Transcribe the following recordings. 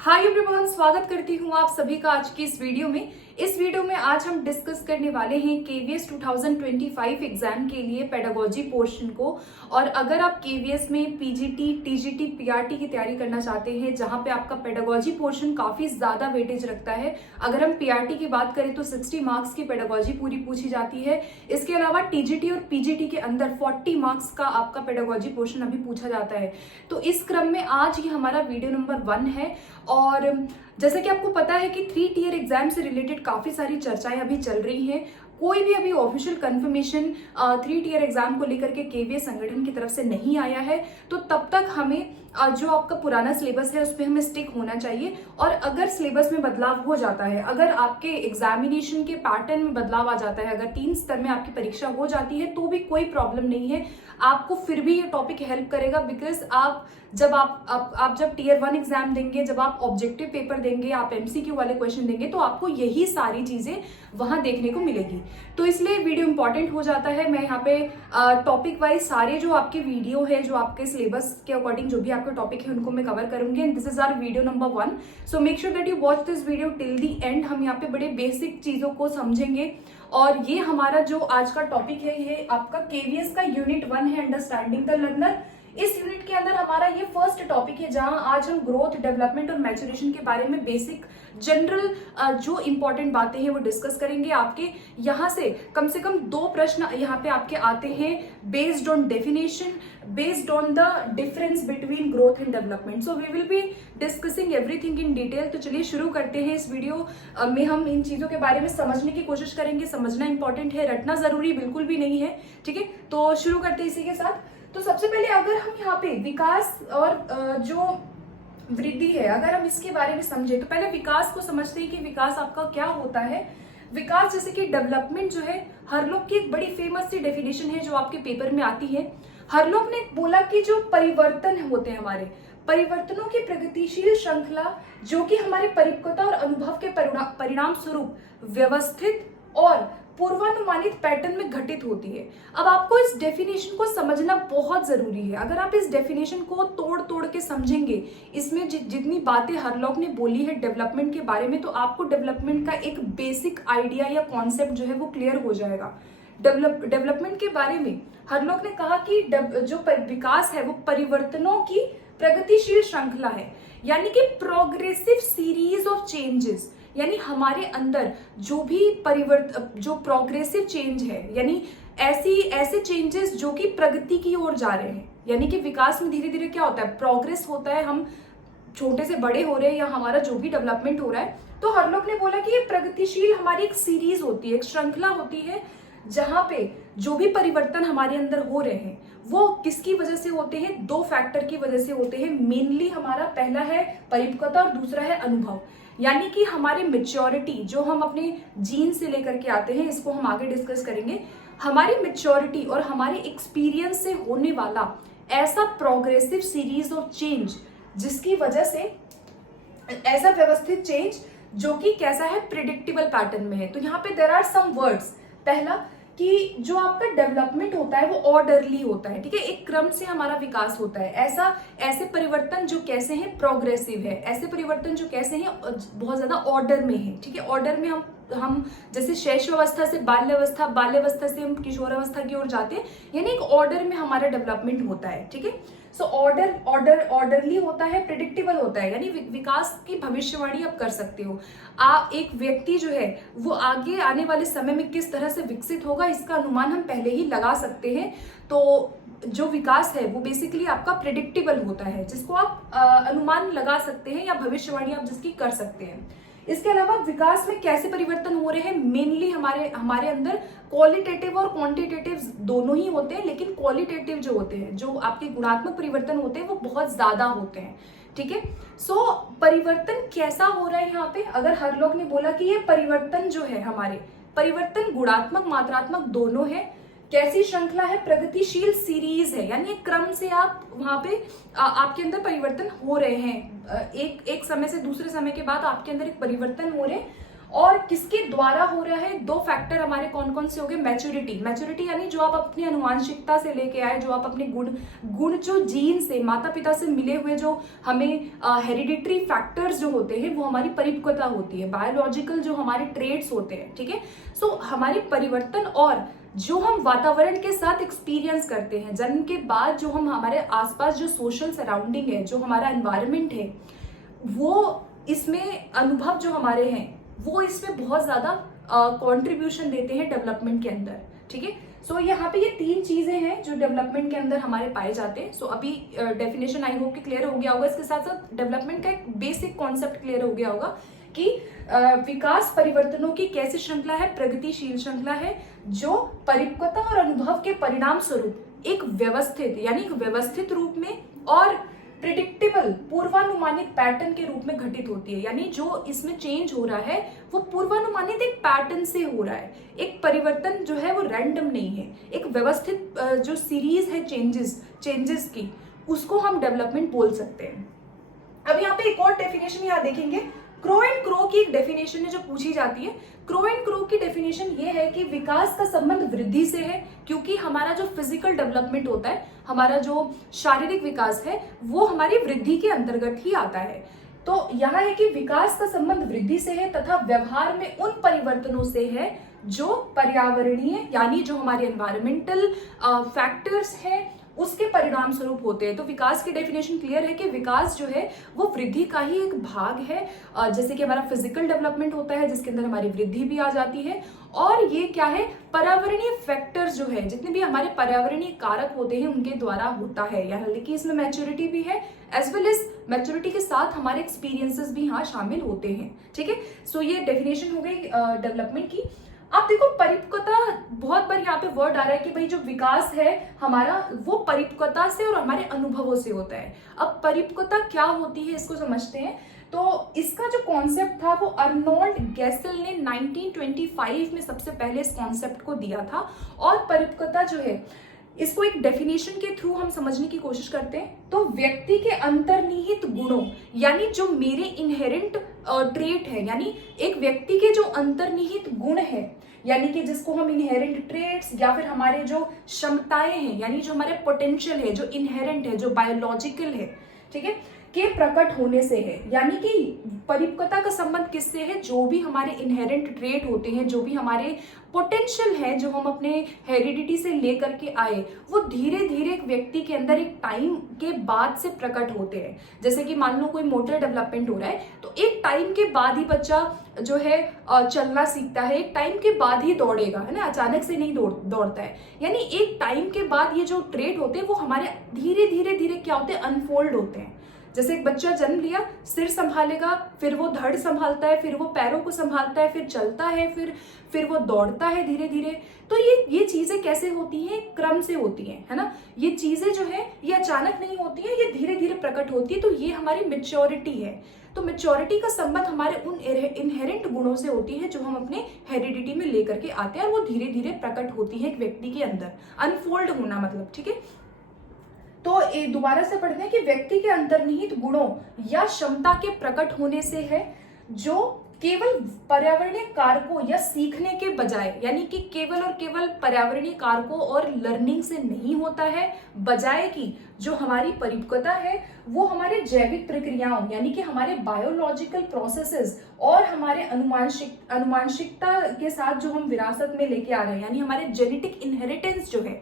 Hi everyone, स्वागत करती हूँ आप सभी का आज की इस वीडियो में। इस वीडियो में आज हम डिस्कस करने वाले हैं केवीएस 2025 एग्जाम के लिए पेडागोजी पोर्शन को। और अगर आप केवीएस में पीजीटी, टीजीटी, पीआरटी की तैयारी करना चाहते हैं जहां पे आपका पेडागोजी पोर्शन काफी ज्यादा वेटेज रखता है, अगर हम पीआरटी की बात करें तो 60 मार्क्स की पेडागोजी पूरी पूछी जाती है। इसके अलावा टीजीटी और पीजीटी के अंदर 40 मार्क्स का आपका पेडागोजी पोर्शन अभी पूछा जाता है। तो इस क्रम में आज ये हमारा वीडियो नंबर 1 है। और जैसे कि आपको पता है कि 3 टियर एग्जाम से रिलेटेड काफी सारी चर्चाएं अभी चल रही हैं। कोई भी अभी ऑफिशियल कंफर्मेशन 3 टियर एग्जाम को लेकर के केवीएस संगठन की तरफ से नहीं आया है, तो तब तक हमें जो आपका पुराना सिलेबस है उस पर हमें स्टिक होना चाहिए। और अगर सिलेबस में बदलाव हो जाता है, अगर आपके एग्जामिनेशन के पैटर्न में बदलाव आ जाता है, अगर 3 स्तर में आपकी परीक्षा हो जाती है तो भी कोई प्रॉब्लम नहीं है, आपको फिर भी ये टॉपिक हेल्प करेगा। बिकॉज आप जब टियर 1 एग्जाम देंगे, जब आप ऑब्जेक्टिव पेपर देंगे, आप एमसीक्यू वाले क्वेश्चन देंगे, तो आपको यही सारी चीजें वहां देखने को मिलेगी। तो इसलिए वीडियो इंपॉर्टेंट हो जाता है। मैं यहाँ पे टॉपिक वाइज सारे जो आपके वीडियो है, जो आपके सिलेबस के अकॉर्डिंग जो भी आपके टॉपिक है, उनको मैं कवर करूंगी। And this is our video number 1। So make sure that you watch this video till the end. हम यहाँ पे बड़े बेसिक चीजों को समझेंगे। और ये हमारा जो आज का टॉपिक है, ये आपका केवीएस का यूनिट 1 है, अंडरस्टैंडिंग द लर्नर। इस यूनिट के अंदर हमारा ये फर्स्ट टॉपिक है जहां आज हम ग्रोथ, डेवलपमेंट और मैच्योरेशन के बारे में बेसिक जनरल जो इंपॉर्टेंट बातें हैं वो डिस्कस करेंगे। आपके यहाँ से कम 2 प्रश्न यहाँ पे आपके आते हैं based on definition, based on the difference between growth and development. So we will be discussing everything in detail. तो चलिए शुरू करते हैं। इस वीडियो में हम इन चीजों के बारे में समझने की कोशिश करेंगे। समझना इंपॉर्टेंट है, रटना जरूरी बिल्कुल भी नहीं है। ठीक है, तो शुरू करते हैं इसी के साथ। तो सबसे पहले अगर हम यहाँ पे विकास और जो वृद्धि है, अगर हम इसके बारे में समझे तो पहले विकास को समझते हैं कि विकास आपका क्या होता है। विकास जैसे कि डेवलपमेंट जो है, हरलोक की एक बड़ी फेमस सी डेफिनेशन है जो आपके पेपर में आती है। हरलोक ने बोला कि जो परिवर्तन होते हैं, हमारे परिवर्तनों की प्रगतिशील श्रृंखला जो कि हमारे परिपक्वता और अनुभव के परिणाम स्वरूप व्यवस्थित और पूर्वानुमानित पैटर्न में घटित होती है। अब आपको इस डेफिनेशन को समझना बहुत जरूरी है। अगर आप इस डेफिनेशन को तोड़ तोड़ के समझेंगे, इसमें जितनी बातें हरलॉक ने बोली है डेवलपमेंट के बारे में, तो आपको डेवलपमेंट का एक बेसिक आइडिया या कॉन्सेप्ट जो है वो क्लियर हो जाएगा। डेवलपमेंट के बारे में हरलॉक ने कहा कि जो विकास है वो परिवर्तनों की प्रगतिशील श्रृंखला है, यानी कि प्रोग्रेसिव सीरीज ऑफ चेंजेस। यानी हमारे अंदर जो भी जो प्रोग्रेसिव चेंज है, यानी ऐसे चेंजेस जो कि प्रगति की ओर जा रहे हैं। यानी कि विकास में धीरे धीरे क्या होता है, प्रोग्रेस होता है, हम छोटे से बड़े हो रहे हैं या हमारा जो भी डेवलपमेंट हो रहा है। तो हरलोक ने बोला कि ये प्रगतिशील हमारी एक सीरीज होती है, एक श्रृंखला होती है, जहां पे जो भी परिवर्तन हमारे अंदर हो रहे हैं वो किसकी वजह से होते हैं, 2 फैक्टर की वजह से होते हैं मेनली। हमारा पहला है परिपक्वता और दूसरा है अनुभव। यानी कि हमारी मेच्योरिटी जो हम अपने जीन से लेकर के आते हैं, इसको हम आगे डिस्कस करेंगे। हमारी मेच्योरिटी और हमारे एक्सपीरियंस से होने वाला ऐसा प्रोग्रेसिव सीरीज ऑफ चेंज, जिसकी वजह से ऐसा व्यवस्थित चेंज जो कि कैसा है, प्रिडिक्टेबल पैटर्न में है। तो यहाँ पे देयर आर सम वर्ड्स। पहला कि जो आपका डेवलपमेंट होता है वो ऑर्डरली होता है। ठीक है, एक क्रम से हमारा विकास होता है। ऐसे परिवर्तन जो कैसे हैं, प्रोग्रेसिव है। ऐसे परिवर्तन जो कैसे हैं, बहुत ज्यादा ऑर्डर में है। ठीक है, ऑर्डर में हम जैसे शैशवावस्था से बाल्यावस्था, बाल्यावस्था से हम किशोरावस्था की ओर जाते हैं, यानी एक ऑर्डर में हमारा डेवलपमेंट होता है। ठीक है, सो ऑर्डरली होता है, प्रिडिक्टेबल होता है, यानी विकास की भविष्यवाणी आप कर सकते हो। एक व्यक्ति जो है वो आगे आने वाले समय में किस तरह से विकसित होगा, इसका अनुमान हम पहले ही लगा सकते हैं। तो जो विकास है वो बेसिकली आपका प्रिडिक्टेबल होता है, जिसको आप अनुमान लगा सकते हैं या भविष्यवाणी आप जिसकी कर सकते हैं। इसके अलावा विकास में कैसे परिवर्तन हो रहे हैं, मेनली हमारे अंदर क्वालिटेटिव और क्वांटिटेटिव दोनों ही होते हैं, लेकिन क्वालिटेटिव जो होते हैं, जो आपके गुणात्मक परिवर्तन होते हैं, वो बहुत ज्यादा होते हैं। ठीक है, सो परिवर्तन कैसा हो रहा है यहाँ पे, अगर हरलोक ने बोला कि ये परिवर्तन जो है हमारे, परिवर्तन गुणात्मक मात्रात्मक दोनों है। कैसी श्रृंखला है, प्रगतिशील सीरीज है, यानी एक क्रम से आप वहां पे आपके अंदर परिवर्तन हो रहे हैं। एक समय से दूसरे समय के बाद आपके अंदर एक परिवर्तन हो रहे हैं। और किसके द्वारा हो रहा है, दो फैक्टर हमारे कौन कौन से हो गए, मैच्योरिटी, मैच्योरिटी यानी जो आप अपनी अनुवांशिकता से लेके आए, जो आप अपने गुण जो जीन से, माता पिता से मिले हुए जो हमें हेरिडिटरी फैक्टर्स जो होते हैं, वो हमारी परिपक्वता होती है, बायोलॉजिकल जो हमारे ट्रेड्स होते हैं, ठीक है। सो हमारी परिवर्तन और जो हम वातावरण के साथ एक्सपीरियंस करते हैं, जन्म के बाद जो हम हमारे आसपास जो सोशल सराउंडिंग है, जो हमारा एनवायरनमेंट है, वो इसमें अनुभव जो हमारे हैं वो इसमें बहुत ज्यादा कंट्रीब्यूशन देते हैं डेवलपमेंट के अंदर, ठीक है। सो यहाँ पे ये तीन चीजें हैं जो डेवलपमेंट के अंदर हमारे पाए जाते हैं। सो अभी डेफिनेशन आई होप कि क्लियर हो गया होगा। इसके साथ साथ डेवलपमेंट का एक बेसिक कॉन्सेप्ट क्लियर हो गया होगा कि विकास परिवर्तनों की कैसी श्रृंखला है, प्रगतिशील श्रृंखला है, जो परिपक्वता और अनुभव के परिणाम स्वरूप एक व्यवस्थित यानी एक व्यवस्थित रूप में और प्रिडिक्टेबल पूर्वानुमानित पैटर्न के रूप में घटित होती है। यानी जो इसमें चेंज हो रहा है वो पूर्वानुमानित एक पैटर्न से हो रहा है। एक परिवर्तन जो है वो रैंडम नहीं है, एक व्यवस्थित जो सीरीज है चेंजेस की, उसको हम डेवलपमेंट बोल सकते हैं। अब यहाँ पे एक और डेफिनेशन यहाँ देखेंगे, क्रो एंड क्रो की एक डेफिनेशन है जो पूछी जाती है। क्रो एंड क्रो की डेफिनेशन ये है कि विकास का संबंध वृद्धि से है, क्योंकि हमारा जो फिजिकल डेवलपमेंट होता है, हमारा जो शारीरिक विकास है, वो हमारी वृद्धि के अंतर्गत ही आता है। तो यहाँ है कि विकास का संबंध वृद्धि से है तथा व्यवहार में उन परिवर्तनों से है जो पर्यावरणीय यानी जो हमारे एनवायरमेंटल फैक्टर्स है उसके परिणाम स्वरूप होते हैं। तो विकास की डेफिनेशन क्लियर है कि विकास जो है वो वृद्धि का ही एक भाग है। जैसे कि हमारा फिजिकल डेवलपमेंट होता है जिसके अंदर हमारी वृद्धि भी आ जाती है, और ये क्या है, पर्यावरणीय फैक्टर्स जो है, जितने भी हमारे पर्यावरणीय कारक होते हैं उनके द्वारा होता है। यानी कि इसमें मैच्योरिटी भी है, एज वेल एज मैच्योरिटी के साथ हमारे एक्सपीरियंसेस भी यहाँ शामिल होते हैं, ठीक है। सो ये डेफिनेशन हो गई डेवलपमेंट की। अब देखो परिपक्वता, बहुत बार यहाँ पे वर्ड आ रहा है कि भाई जो विकास है हमारा वो परिपक्वता से और हमारे अनुभवों से होता है। अब परिपक्वता क्या होती है इसको समझते हैं। तो इसका जो कॉन्सेप्ट था वो अर्नोल्ड गैसल ने 1925 में सबसे पहले इस कॉन्सेप्ट को दिया था। और परिपक्वता जो है इसको एक डेफिनेशन के थ्रू हम समझने की कोशिश करते हैं। तो व्यक्ति के अंतर्निहित गुणों यानी जो मेरे इनहेरेंट ट्रेट है, यानी एक व्यक्ति के जो अंतर्निहित गुण है, यानी कि जिसको हम इनहेरेंट ट्रेट्स या फिर हमारे जो क्षमताएं हैं, यानी जो हमारे पोटेंशियल है, जो इनहेरेंट है, जो बायोलॉजिकल है, ठीक है, के प्रकट होने से है। यानी कि परिपक्वता का संबंध किससे है, जो भी हमारे इनहेरेंट ट्रेट होते हैं, जो भी हमारे पोटेंशियल है, जो हम अपने हेरिडिटी से लेकर के आए, वो धीरे धीरे एक व्यक्ति के अंदर एक टाइम के बाद से प्रकट होते हैं। जैसे कि मान लो कोई मोटर डेवलपमेंट हो रहा है, तो एक टाइम के बाद ही बच्चा जो है चलना सीखता है, एक टाइम के बाद ही दौड़ेगा, है ना, अचानक से नहीं दौड़ता है। यानी एक टाइम के बाद ये जो ट्रेट होते हैं वो हमारे धीरे धीरे धीरे क्या होते हैं, अनफोल्ड होते हैं। जैसे एक बच्चा जन्म लिया, सिर संभालेगा, फिर वो धड़ संभालता है, फिर वो पैरों को संभालता है, फिर चलता है, फिर वो दौड़ता है धीरे धीरे। तो ये चीजें कैसे होती हैं, क्रम से होती हैं, है ना। ये चीजें जो है ये अचानक नहीं होती है, ये धीरे धीरे प्रकट होती है। तो ये हमारी मैच्योरिटी है। तो मैच्योरिटी का संबंध हमारे उन इनहेरेंट गुणों से होती है जो हम अपने हेरिडिटी में लेकर के आते हैं, और वो धीरे धीरे प्रकट होती है एक व्यक्ति के अंदर, अनफोल्ड होना मतलब, ठीक है। तो दोबारा से पढ़ते हैं कि व्यक्ति के अंतर्निहित गुणों या क्षमता के प्रकट होने से है, जो केवल पर्यावरणीय कारकों या सीखने के बजाय, यानी कि केवल और केवल पर्यावरणीय कारकों और लर्निंग से नहीं होता है, बजाय कि जो हमारी परिपक्वता है वो हमारे जैविक प्रक्रियाओं यानी कि हमारे बायोलॉजिकल प्रोसेसेस और हमारे अनुवांशिकता के साथ जो हम विरासत में लेके आ रहे हैं, यानी हमारे जेनेटिक इनहेरिटेंस जो है,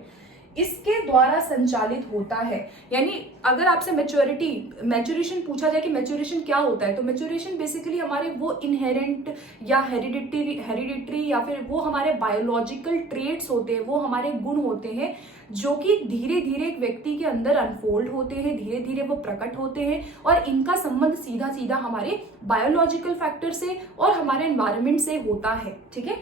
इसके द्वारा संचालित होता है। यानी अगर आपसे मैच्योरेशन पूछा जाए कि मैच्योरेशन क्या होता है, तो मैच्योरेशन बेसिकली हमारे वो इनहेरेंट या हेरिडिटरी या फिर वो हमारे बायोलॉजिकल ट्रेट्स होते हैं, वो हमारे गुण होते हैं जो कि धीरे धीरे एक व्यक्ति के अंदर अनफोल्ड होते हैं, धीरे धीरे वो प्रकट होते हैं, और इनका संबंध सीधा सीधा हमारे बायोलॉजिकल फैक्टर से और हमारे एनवायरनमेंट से होता है, ठीक है।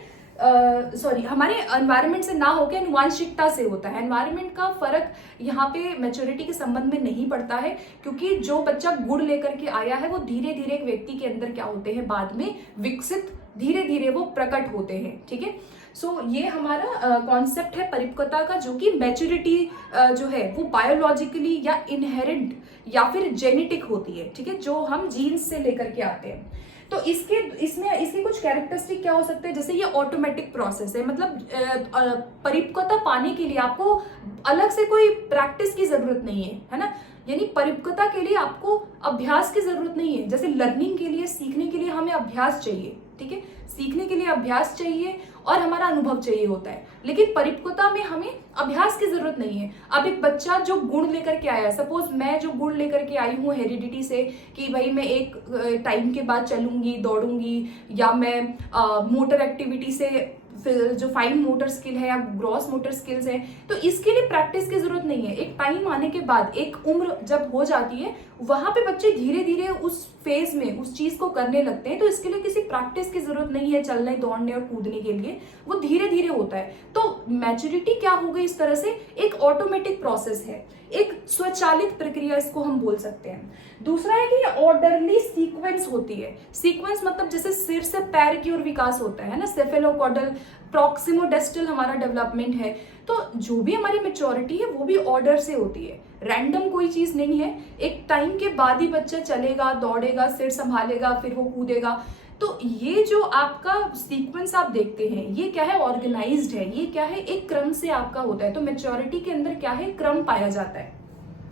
हमारे एनवायरनमेंट से ना होकर अनुवांशिकता से होता है। एनवायरनमेंट का फर्क यहाँ पे मैच्योरिटी के संबंध में नहीं पड़ता है, क्योंकि जो बच्चा गुण लेकर के आया है वो धीरे धीरे एक व्यक्ति के अंदर क्या होते हैं, बाद में विकसित, धीरे धीरे वो प्रकट होते हैं, ठीक है। सो ये हमारा कॉन्सेप्ट है परिपक्वता का, जो कि मैच्योरिटी जो है वो बायोलॉजिकली या इनहेरेंट या फिर जेनेटिक होती है, ठीक है, जो हम जीन्स से लेकर के आते हैं। तो इसकी कुछ कैरेक्टरिस्टिक क्या हो सकते हैं, जैसे ये ऑटोमेटिक प्रोसेस है, मतलब परिपक्वता पाने के लिए आपको अलग से कोई प्रैक्टिस की जरूरत नहीं है ना। यानी परिपक्वता के लिए आपको अभ्यास की जरूरत नहीं है। जैसे लर्निंग के लिए, सीखने के लिए हमें अभ्यास चाहिए, ठीक है, सीखने के लिए अभ्यास चाहिए और हमारा अनुभव चाहिए होता है, लेकिन परिपक्वता में हमें अभ्यास की जरूरत नहीं है। अब एक बच्चा जो गुण लेकर के आया, सपोज मैं जो गुण लेकर के आई हूँ हेरिडिटी से कि भाई मैं एक टाइम के बाद चलूंगी, दौड़ूंगी, या मैं मोटर एक्टिविटी से जो फाइन मोटर स्किल है या ग्रॉस मोटर स्किल्स है, तो इसके लिए प्रैक्टिस की जरूरत नहीं है। एक टाइम आने के बाद, एक उम्र जब हो जाती है, वहां पे बच्चे धीरे धीरे उस फेज में उस चीज को करने लगते हैं, तो इसके लिए किसी प्रैक्टिस की जरूरत नहीं है चलने, दौड़ने और कूदने के लिए, वो धीरे धीरे होता है। तो मैच्योरिटी क्या हो गई, इस तरह से एक ऑटोमेटिक प्रोसेस है, एक स्वचालित प्रक्रिया इसको हम बोल सकते हैं। दूसरा है कि ऑर्डरली सीक्वेंस होती है। सीक्वेंस मतलब जैसे सिर से पैर की ओर विकास होता है ना, सेफेलोकॉर्डल, प्रॉक्सिमोडेस्टल हमारा डेवलपमेंट है। तो जो भी हमारी मेच्योरिटी है वो भी ऑर्डर से होती है, रैंडम कोई चीज नहीं है। एक टाइम के बाद ही बच्चा चलेगा, दौड़ेगा, सिर संभालेगा, फिर वो कूदेगा। तो ये जो आपका सीक्वेंस आप देखते हैं, ये क्या है, ऑर्गेनाइज्ड है, ये क्या है, एक क्रम से आपका होता है। तो मेच्योरिटी के अंदर क्या है, क्रम पाया जाता है।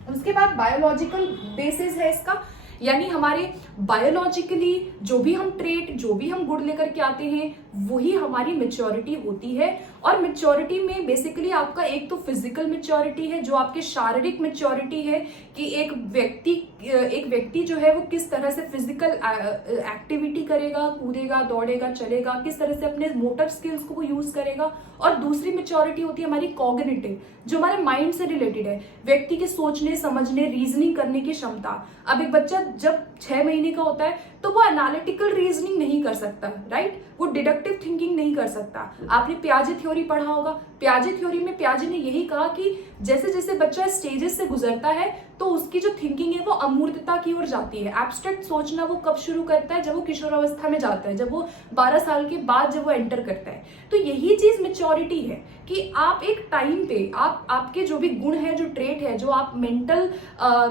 उसके बाद बायोलॉजिकल बेसिस है इसका, यानी हमारे बायोलॉजिकली जो भी हम ट्रेट, जो भी हम गुण लेकर के आते हैं, वही हमारी मेच्योरिटी होती है। और मेच्योरिटी में बेसिकली आपका एक तो फिजिकल मेच्योरिटी है, जो आपके शारीरिक मेच्योरिटी है कि एक व्यक्ति जो है वो किस तरह से फिजिकल एक्टिविटी करेगा, कूदेगा, दौड़ेगा, चलेगा, किस तरह से अपने मोटर स्किल्स को यूज करेगा। और दूसरी मेच्योरिटी होती है हमारी कॉग्निटिव, जो हमारे माइंड से रिलेटेड है, व्यक्ति के सोचने, समझने, रीजनिंग करने की क्षमता। अब एक बच्चा जब 6 महीने का होता है तो वो एनालिटिकल रीजनिंग नहीं कर सकता, राइट, वो डिडक्टिव थिंकिंग नहीं कर सकता। आपने पियाजे थ्योरी पढ़ा होगा, पियाजे थ्योरी में पियाजे ने यही कहा कि जैसे जैसे बच्चा स्टेजेस से गुजरता है तो उसकी जो थिंकिंग है वो अमूर्तता की ओर जाती है। एब्स्ट्रैक्ट सोचना वो कब शुरू करता है, जब वो किशोरावस्था में जाता है, जब वो 12 साल के बाद जब वो एंटर करता है। तो यही चीज मेच्योरिटी है कि आप एक टाइम पे आपके जो भी गुण है, जो ट्रेट है, जो आप मेंटल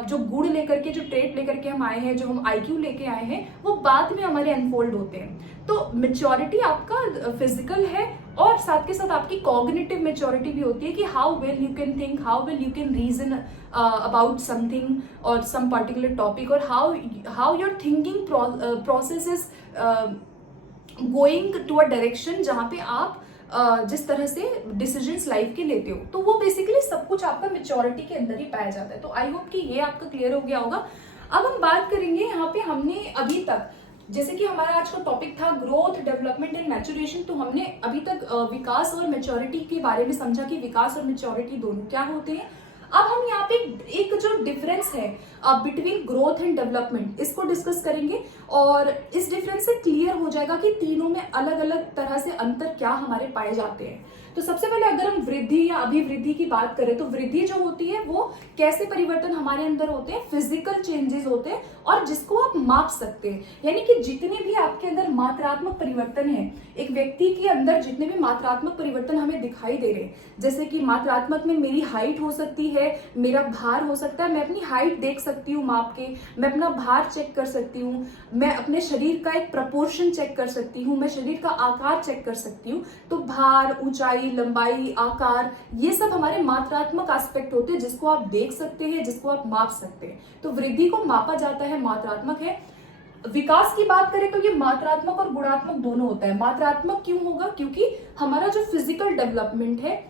जो गुण लेकर के, जो ट्रेट लेकर के हम आए हैं, जो हम आईक्यू लेके आए हैं, वो बाद में हमारे अनफोल्ड होते हैं। तो मेच्योरिटी आपका फिजिकल है और साथ के साथ आपकी कॉग्निटिव मेच्योरिटी भी होती है कि how well you can think, how well you can reason about something और सम पर्टिकुलर टॉपिक, और how your thinking process is going to a direction जहां पे आप जिस तरह से डिसीजंस लाइफ के लेते हो। तो वो बेसिकली सब कुछ आपका मेच्योरिटी के अंदर ही पाया जाता है। तो आई होप कि ये आपका क्लियर हो गया होगा। अब हम बात करेंगे यहाँ पे, हमने अभी तक, जैसे कि हमारा आज का टॉपिक था ग्रोथ, डेवलपमेंट एंड मैच्योरेशन, तो हमने अभी तक विकास और मैच्योरिटी के बारे में समझा कि विकास और मैच्योरिटी दोनों क्या होते हैं। अब हम यहाँ पे एक जो डिफरेंस है बिटवीन ग्रोथ एंड डेवलपमेंट, इसको डिस्कस करेंगे और इस डिफरेंस से क्लियर हो जाएगा कि तीनों में अलग अलग तरह से अंतर क्या हमारे पाए जाते हैं। तो सबसे पहले अगर हम वृद्धि या अभिवृद्धि की बात करें, तो वृद्धि जो होती है वो कैसे परिवर्तन हमारे अंदर होते हैं, फिजिकल चेंजेस होते हैं और जिसको आप माप सकते हैं। यानी कि जितने भी आपके अंदर मात्रात्मक परिवर्तन है, एक व्यक्ति के अंदर जितने भी मात्रात्मक परिवर्तन हमें दिखाई दे रहे हैं, जैसे कि मात्रात्मक में मेरी हाइट हो सकती है, मेरा भार हो सकता है, मैं अपनी हाइट देख सकती हूँ माप के, मैं अपना भार चेक कर सकती हूँ, मैं अपने शरीर का एक प्रपोर्शन चेक कर सकती हूँ, मैं शरीर का आकार चेक कर सकती हूँ। तो भार, ऊंचाई, लंबाई, आकार, ये सब हमारे मात्रात्मक एस्पेक्ट होते हैं जिसको आप देख सकते हैं, जिसको आप माप सकते हैं। तो वृद्धि को मापा जाता है, मात्रात्मक है। विकास की बात करें तो ये मात्रात्मक और गुणात्मक दोनों होता है। मात्रात्मक क्यों होगा, क्योंकि हमारा जो फिजिकल डेवलपमेंट है,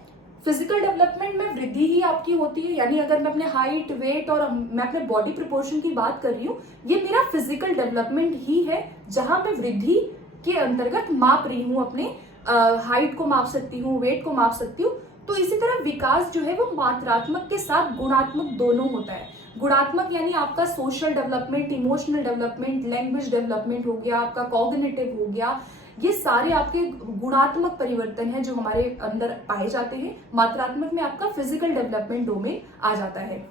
फिजिकल डेवलपमेंट में वृद्धि ही आपकी होती है। यानी अगर मैं अपने हाइट, वेट और मैं अपने बॉडी प्रोपोर्शन की बात कर रही हूँ, ये मेरा फिजिकल डेवलपमेंट ही है, जहां मैं वृद्धि के अंतर्गत माप रही हूँ, अपने हाइट को माप सकती हूँ, वेट को माप सकती हूँ। तो इसी तरह विकास जो है वो मात्रात्मक के साथ गुणात्मक दोनों होता है। गुणात्मक यानी आपका social development, emotional development, language development हो गया, आपका कॉग्निटिव हो गया, ये सारे आपके गुणात्मक परिवर्तन है जो हमारे अंदर पाए जाते हैं। मात्रात्मक में आपका फिजिकल डेवलपमेंट डोमेन आ जाता है।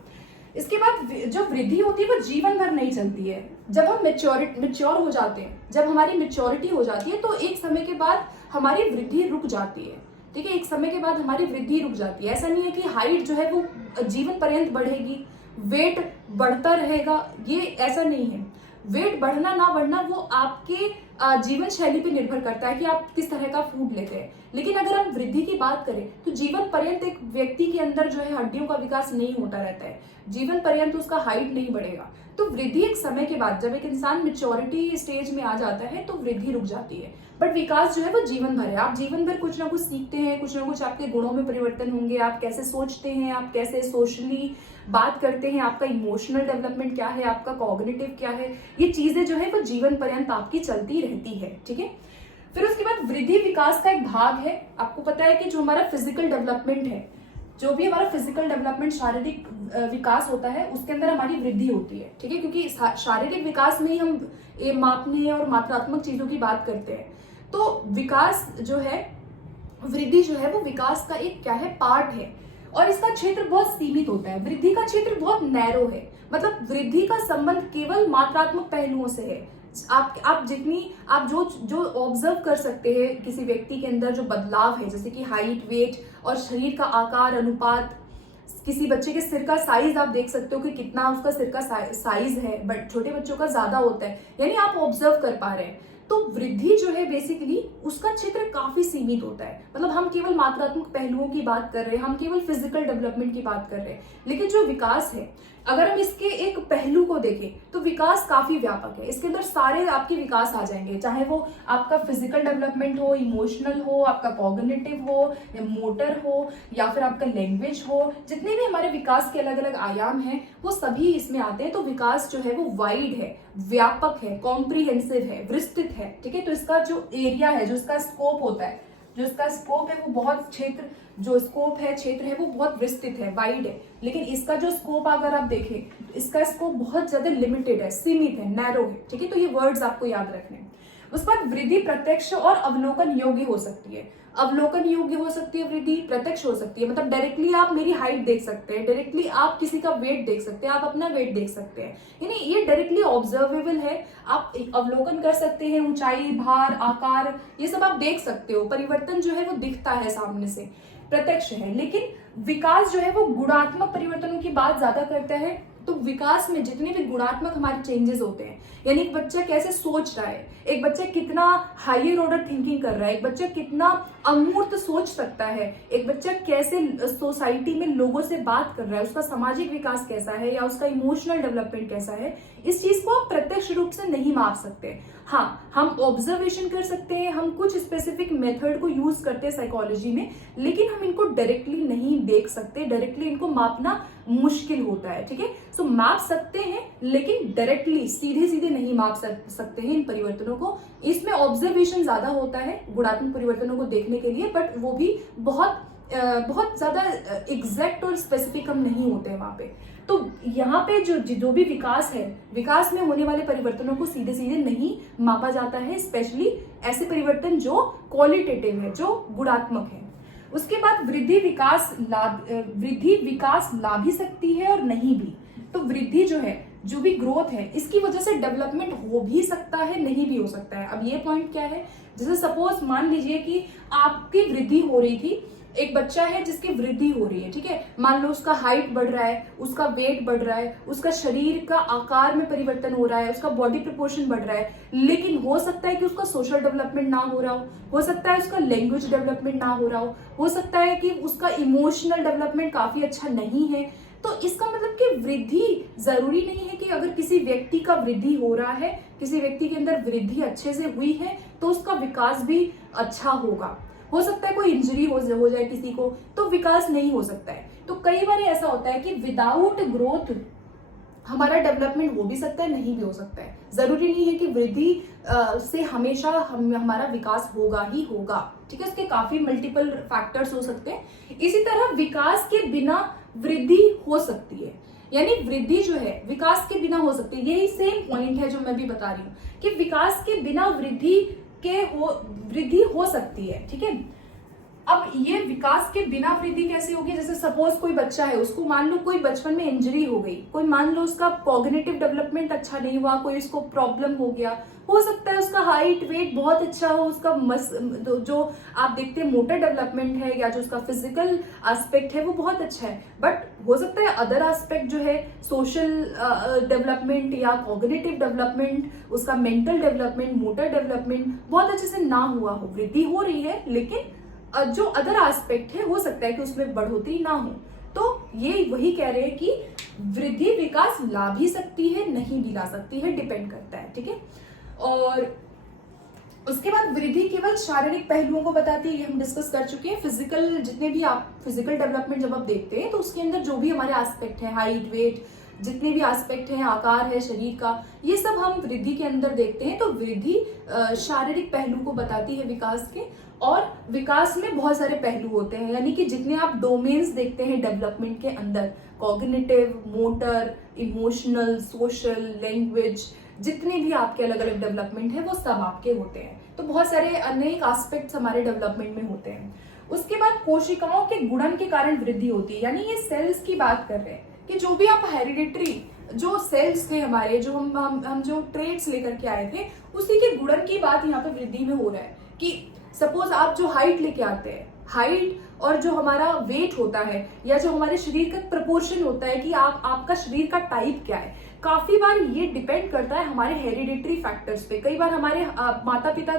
इसके बाद जो वृद्धि होती है वो जीवन भर नहीं चलती है। जब हम मेच्योर हो जाते हैं, जब हमारी मेच्योरिटी हो जाती है, तो एक समय के बाद हमारी वृद्धि रुक जाती है। ठीक है, एक समय के बाद हमारी वृद्धि रुक जाती है। ऐसा नहीं है कि हाइट जो है वो जीवन पर्यंत बढ़ेगी, वेट बढ़ता रहेगा, ये ऐसा नहीं है। वेट बढ़ना ना बढ़ना वो आपके जीवन शैली पे निर्भर करता है कि आप किस तरह का फूड लेते हैं। लेकिन अगर हम वृद्धि की बात करें तो जीवन पर्यंत एक व्यक्ति के अंदर जो है हड्डियों का विकास नहीं होता रहता है, जीवन पर्यंत उसका हाइट नहीं बढ़ेगा। तो वृद्धि एक समय के बाद, जब एक इंसान मेच्योरिटी स्टेज में आ जाता है तो वृद्धि रुक जाती है। बट विकास जो है वो जीवन भर है। आप जीवन भर कुछ ना कुछ सीखते हैं, कुछ ना कुछ आपके गुणों में परिवर्तन होंगे, आप कैसे सोचते हैं, आप कैसे सोशली बात करते हैं, आपका इमोशनल डेवलपमेंट क्या है, आपका कॉग्निटिव क्या है, ये चीजें जो है वो जीवन पर्यंत आपकी चलती रहती है। ठीक है, फिर उसके बाद वृद्धि विकास का एक भाग है। आपको पता है कि जो हमारा फिजिकल डेवलपमेंट है, जो भी हमारा फिजिकल डेवलपमेंट, शारीरिक विकास होता है, उसके अंदर हमारी वृद्धि होती है। ठीक है, क्योंकि शारीरिक विकास में ही हम मापने और मात्रात्मक चीजों की बात करते हैं। तो विकास जो है, वृद्धि जो है वो विकास का एक क्या है, पार्ट है, और इसका क्षेत्र बहुत सीमित होता है। वृद्धि का क्षेत्र बहुत नैरो है, मतलब वृद्धि का संबंध केवल मात्रात्मक पहलुओं से है। आप जो ऑब्जर्व कर सकते हैं किसी व्यक्ति के अंदर जो बदलाव है, जैसे कि हाइट, वेट और शरीर का आकार अनुपात, किसी बच्चे के सिर का साइज आप देख सकते हो कि कितना उसका सिर का साइज है, बट छोटे बच्चों का ज्यादा होता है, यानी आप ऑब्जर्व कर पा रहे हैं। तो वृद्धि जो है बेसिकली उसका क्षेत्र काफी सीमित होता है, मतलब हम केवल मात्रात्मक पहलुओं की बात कर रहे हैं, हम केवल फिजिकल डेवलपमेंट की बात कर रहे हैं। लेकिन जो विकास है, अगर हम इसके एक पहलू को देखें तो विकास काफी व्यापक है। इसके अंदर सारे आपके विकास आ जाएंगे, चाहे वो आपका फिजिकल डेवलपमेंट हो, इमोशनल हो, आपका कॉग्निटिव हो, या मोटर हो, या फिर आपका लैंग्वेज हो, जितने भी हमारे विकास के अलग अलग आयाम हैं वो सभी इसमें आते हैं। तो विकास जो है वो वाइड है, व्यापक है, कॉम्प्रिहेंसिव है, विस्तृत है। ठीक है, तो इसका जो एरिया है, जो इसका स्कोप होता है, जो इसका स्कोप है वो बहुत क्षेत्र है वो बहुत विस्तृत है, वाइड है। लेकिन इसका जो स्कोप अगर आप देखें तो इसका स्कोप बहुत ज्यादा लिमिटेड है, सीमित है, नैरो है। ठीक है, तो ये वर्ड्स आपको याद रखने हैं। उसके बाद वृद्धि प्रत्यक्ष और अवलोकन योग्य हो सकती है। अवलोकन योग्य हो सकती है वृद्धि, प्रत्यक्ष हो सकती है, मतलब डायरेक्टली आप मेरी हाइट देख सकते हैं, डायरेक्टली आप किसी का वेट देख सकते हैं, आप अपना वेट देख सकते हैं, यानी ये डायरेक्टली ऑब्जर्वेबल है। आप अवलोकन कर सकते हैं, ऊंचाई, भार, आकार, ये सब आप देख सकते हो, परिवर्तन जो है वो दिखता है सामने से, प्रत्यक्ष है। लेकिन विकास जो है वो गुणात्मक परिवर्तनों की बात ज्यादा करता है। तो विकास में जितने भी गुणात्मक हमारे चेंजेस होते हैं, यानी एक बच्चा कैसे सोच रहा है, एक बच्चा कितना हायर ऑर्डर थिंकिंग कर रहा है, एक बच्चा कितना अमूर्त सोच सकता है, एक बच्चा कैसे सोसाइटी में लोगों से बात कर रहा है, उसका सामाजिक विकास कैसा है, या उसका इमोशनल डेवलपमेंट कैसा है, इस चीज को आप प्रत्यक्ष रूप से नहीं माप सकते। हाँ, हम ऑब्जर्वेशन कर सकते हैं, हम कुछ स्पेसिफिक मेथड को यूज करते हैं साइकोलॉजी में, लेकिन हम इनको डायरेक्टली नहीं देख सकते, डायरेक्टली इनको मापना मुश्किल होता है। ठीक है, सो माप सकते हैं लेकिन डायरेक्टली सीधे सीधे नहीं माप सकते हैं इन परिवर्तनों को। इसमें ऑब्जर्वेशन ज्यादा होता है गुणात्मक परिवर्तनों को देखने के लिए, बट वो भी बहुत ज्यादा एग्जैक्ट और स्पेसिफिक हम नहीं होते हैं वहां पे। तो यहाँ पे जो भी विकास है, विकास में होने वाले परिवर्तनों को सीधे सीधे नहीं मापा जाता है, स्पेशली ऐसे परिवर्तन जो क्वालिटेटिव है, जो गुणात्मक है। उसके बाद वृद्धि विकास ला भी सकती है और नहीं भी। तो वृद्धि जो है, जो भी ग्रोथ है, इसकी वजह से डेवलपमेंट हो भी सकता है, नहीं भी हो सकता है। अब ये पॉइंट क्या है, जैसे सपोज मान लीजिए कि आपकी वृद्धि हो रही थी, एक बच्चा है जिसकी वृद्धि हो रही है, ठीक है, मान लो उसका हाइट बढ़ रहा है, उसका वेट बढ़ रहा है, उसका शरीर का आकार में परिवर्तन हो रहा है, उसका बॉडी प्रपोर्शन बढ़ रहा है, लेकिन हो सकता है कि उसका सोशल डेवलपमेंट ना हो रहा हो सकता है उसका लैंग्वेज डेवलपमेंट ना हो रहा हो सकता है कि उसका इमोशनल डेवलपमेंट काफी अच्छा नहीं है। तो इसका मतलब कि वृद्धि जरूरी नहीं है कि अगर किसी व्यक्ति का वृद्धि हो रहा है, किसी व्यक्ति के अंदर वृद्धि अच्छे से हुई है, तो उसका विकास भी अच्छा होगा। हो सकता है कोई इंजरी हो जाए किसी को, तो विकास नहीं हो सकता है। तो कई बार ऐसा होता है कि विदाउट ग्रोथ हमारा डेवलपमेंट हो भी सकता है, नहीं भी हो सकता है। जरूरी नहीं है कि वृद्धि से हमेशा हमारा विकास होगा ही होगा। ठीक है, उसके काफी मल्टीपल फैक्टर्स हो सकते हैं। इसी तरह विकास के बिना वृद्धि हो सकती है, यानी वृद्धि जो है विकास के बिना हो सकती है। यही सेम पॉइंट है जो मैं भी बता रही हूँ कि विकास के बिना वृद्धि हो सकती है। ठीक है, अब ये विकास के बिना वृद्धि कैसे होगी? जैसे सपोज कोई बच्चा है, उसको मान लो कोई बचपन में इंजरी हो गई, कोई मान लो उसका कॉग्निटिव डेवलपमेंट अच्छा नहीं हुआ, कोई उसको प्रॉब्लम हो गया, हो सकता है उसका हाइट वेट बहुत अच्छा हो, उसका जो आप देखते हैं मोटर डेवलपमेंट है या जो उसका फिजिकल एस्पेक्ट है वो बहुत अच्छा है, बट हो सकता है अदर एस्पेक्ट जो है सोशल डेवलपमेंट या कॉग्निटिव डेवलपमेंट, उसका मेंटल डेवलपमेंट, मोटर डेवलपमेंट बहुत अच्छे से ना हुआ हो। वृद्धि हो रही है लेकिन जो अदर एस्पेक्ट है हो सकता है कि उसमें बढ़ोतरी ना हो। तो ये वही कह रहे हैं कि वृद्धि विकास ला भी सकती है, नहीं भी ला सकती है, डिपेंड करता है, ठीक है। और उसके बाद वृद्धि केवल शारीरिक पहलुओं को बताती है, ये हम डिस्कस कर चुके हैं। फिजिकल जितने भी आप फिजिकल डेवलपमेंट जब आप देखते हैं तो उसके अंदर जो भी हमारे एस्पेक्ट है, हाइट वेट जितने भी एस्पेक्ट हैं, आकार है शरीर का, ये सब हम वृद्धि के अंदर देखते हैं। तो वृद्धि शारीरिक पहलू को बताती है विकास के, और विकास में बहुत सारे पहलू होते हैं, यानी कि जितने आप डोमेन्स देखते हैं डेवलपमेंट के अंदर, cognitive, motor, emotional, social, language, जितने भी आपके अलग अलग डेवलपमेंट है वो सब आपके होते हैं। तो बहुत सारे अनेक एस्पेक्ट्स हमारे डेवलपमेंट में होते हैं। उसके बाद कोशिकाओं के गुणन के कारण वृद्धि होती है, यानी ये सेल्स की बात कर रहे हैं कि जो भी आप हेरिडिटरी जो सेल्स थे हमारे, जो हम जो ट्रेट्स लेकर के आए थे, उसी के गुणन की बात यहाँ पे वृद्धि में हो रहा है। कि सपोज आप जो हाइट लेके आते हैं, हाइट और जो हमारा वेट होता है या जो हमारे शरीर का प्रपोर्शन होता है कि आपका शरीर का टाइप क्या है, काफी बार ये डिपेंड करता है हमारे हेरिडिटरी फैक्टर्स पे। कई बार हमारे माता पिता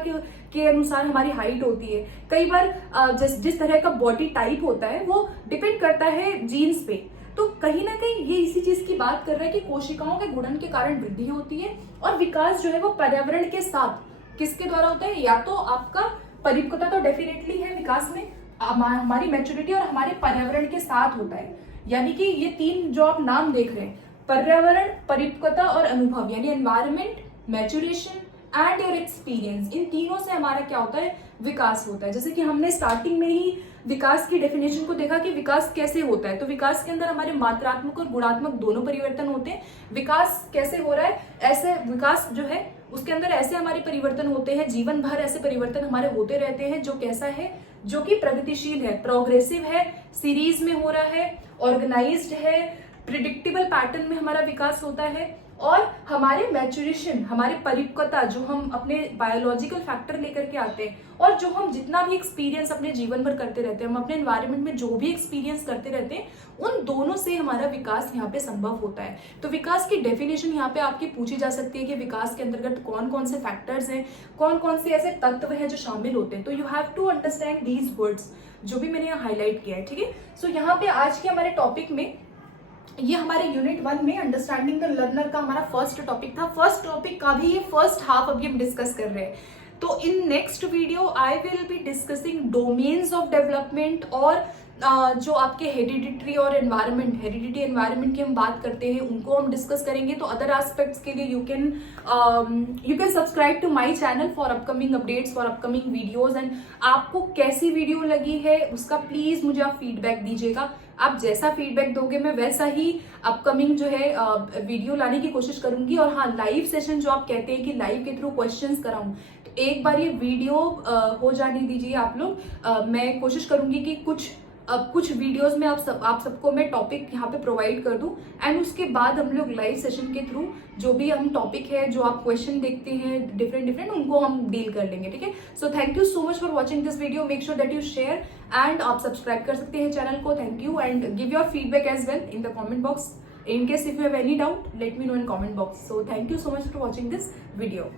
के अनुसार हमारी हाइट होती है, कई बार जिस तरह का बॉडी टाइप होता है वो डिपेंड करता है जीन्स पे। तो कहीं ना कहीं ये इसी चीज की बात कर रहा है कि कोशिकाओं के गुणन के कारण वृद्धि होती है, और विकास जो है वो पर्यावरण के साथ किसके द्वारा होता है? या तो आपका परिपक्वता तो डेफिनेटली है विकास में, हमारी मैच्योरिटी और हमारे पर्यावरण के साथ होता है। यानी कि ये तीन जो आप नाम देख रहे हैं, पर्यावरण, परिपक्वता और अनुभव, यानी environment, maturation and your experience, इन तीनों से हमारा क्या होता है? विकास होता है। जैसे कि हमने स्टार्टिंग में ही विकास की डेफिनेशन को देखा कि विकास कैसे होता है, तो विकास के अंदर हमारे मात्रात्मक और गुणात्मक दोनों परिवर्तन होते हैं। विकास कैसे हो रहा है? ऐसे विकास जो है उसके अंदर ऐसे हमारे परिवर्तन होते हैं, जीवन भर ऐसे परिवर्तन हमारे होते रहते हैं। जो कैसा है? जो कि प्रगतिशील है, प्रोग्रेसिव है, सीरीज में हो रहा है, ऑर्गेनाइज्ड है, प्रिडिक्टेबल पैटर्न में हमारा विकास होता है। और हमारे मैच्योरेशन, हमारे परिपक्वता, जो हम अपने बायोलॉजिकल फैक्टर लेकर के आते हैं, और जो हम जितना भी एक्सपीरियंस अपने जीवन भर करते रहते हैं, हम अपने एनवायरनमेंट में जो भी एक्सपीरियंस करते रहते हैं, उन दोनों से हमारा विकास यहाँ पे संभव होता है। तो विकास की डेफिनेशन यहाँ पे आपकी पूछी जा सकती है कि विकास के अंतर्गत कौन कौन से फैक्टर्स हैं, कौन कौन से ऐसे तत्व हैं जो शामिल होते हैं। तो you have to understand these words जो भी मैंने यहाँ हाईलाइट किया है, ठीक है। सो यहाँ पे आज के हमारे टॉपिक में, ये हमारे यूनिट 1 में अंडरस्टैंडिंग द लर्नर का हमारा फर्स्ट टॉपिक था। फर्स्ट टॉपिक का भी ये फर्स्ट हाफ अभी हम डिस्कस कर रहे हैं। तो in next video I will be discussing domains of development, और जो आपके हेरिडिटरी और एनवायरनमेंट, हेरिडिटी एनवायरनमेंट की हम बात करते हैं, उनको हम डिस्कस करेंगे। तो अदर एस्पेक्ट्स के लिए you can subscribe to my channel for upcoming updates, for upcoming videos. And आपको कैसी वीडियो लगी है उसका प्लीज मुझे आप फीडबैक दीजिएगा। आप जैसा फीडबैक दोगे मैं वैसा ही अपकमिंग जो है वीडियो लाने की कोशिश करूंगी। और हाँ, लाइव सेशन जो आप कहते हैं कि लाइव के थ्रू क्वेश्चंस कराऊं, तो एक बार ये वीडियो हो जाने दीजिए आप लोग। मैं कोशिश करूंगी कि कुछ वीडियोस में आप सबको मैं टॉपिक यहाँ पे प्रोवाइड कर दूं, एंड उसके बाद हम लोग लाइव सेशन के थ्रू जो भी हम टॉपिक है, जो आप क्वेश्चन देखते हैं डिफरेंट, उनको हम डील कर लेंगे, ठीक है। So thank you so much for watching this video. Make sure that you share, and आप सब्सक्राइब कर सकते हैं चैनल को। Thank you, and give your feedback as well in the comment box. In case if you have any doubt, let me know in comment box. So thank you so much for watching this video.